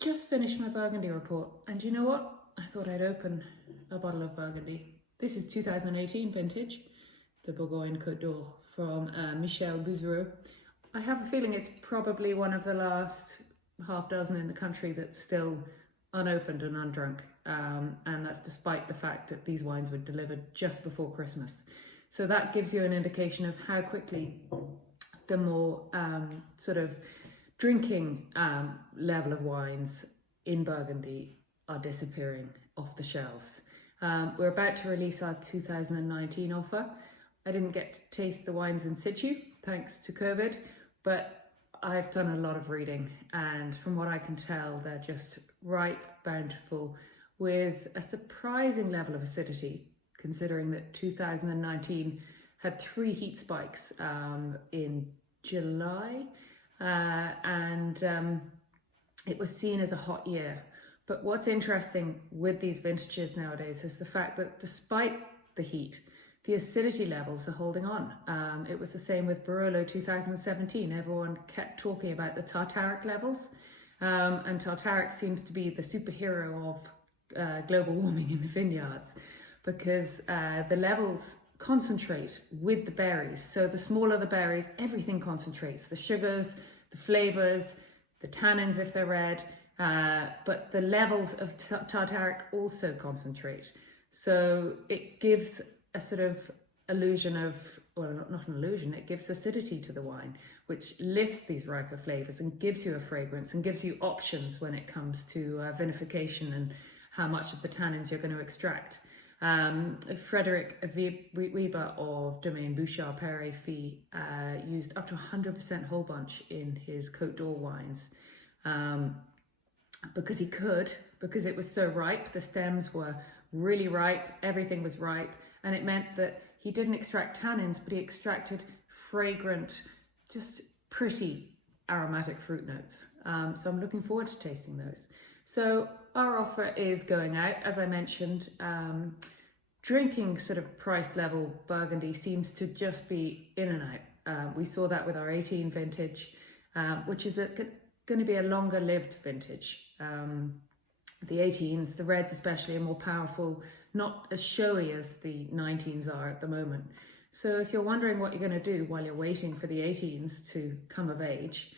Just finished my Burgundy report, and you know what? I thought I'd open a bottle of Burgundy. This is 2018 vintage, the Bourgogne Côte d'Or from Michel Bouzereau. I have a feeling it's probably one of the last half dozen in the country that's still unopened and undrunk, and that's despite the fact that these wines were delivered just before Christmas. So that gives you an indication of how quickly the more sort of drinking level of wines in Burgundy are disappearing off the shelves. We're about to release our 2019 offer. I didn't get to taste the wines in situ thanks to COVID, but I've done a lot of reading, and from what I can tell, they're just ripe, bountiful, with a surprising level of acidity, considering that 2019 had 3 heat spikes in July, and it was seen as a hot year. But what's interesting with these vintages nowadays is the fact that despite the heat, the acidity levels are holding on. It was the same with Barolo 2017. Everyone kept talking about the tartaric levels, and tartaric seems to be the superhero of global warming in the vineyards, because the levels concentrate with the berries. So the smaller the berries, everything concentrates. The sugars, the flavors, the tannins if they're red, but the levels of tartaric also concentrate. So it gives a sort of illusion of, well, not an illusion, it gives acidity to the wine, which lifts these riper flavors and gives you a fragrance and gives you options when it comes to vinification and how much of the tannins you're going to extract. Frederic Weber of Domaine Bouchard Perret Fille used up to 100% whole bunch in his Côte d'Or wines, because he could, because it was so ripe. The stems were really ripe, everything was ripe, and it meant that he didn't extract tannins, but he extracted fragrant, just pretty aromatic fruit notes. So I'm looking forward to tasting those. So our offer is going out, as I mentioned. Drinking sort of price level Burgundy seems to just be in and out. We saw that with our 18 vintage, which is going to be a longer lived vintage. The 18s, the reds especially, are more powerful, not as showy as the 19s are at the moment. So if you're wondering what you're going to do while you're waiting for the 18s to come of age,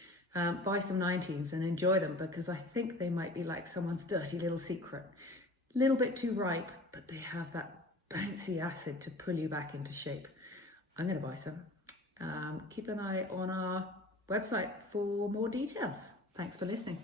buy some 19s and enjoy them, because I think they might be like someone's dirty little secret. A little bit too ripe, but they have that bouncy acid to pull you back into shape. I'm going to buy some. Keep an eye on our website for more details. Thanks for listening.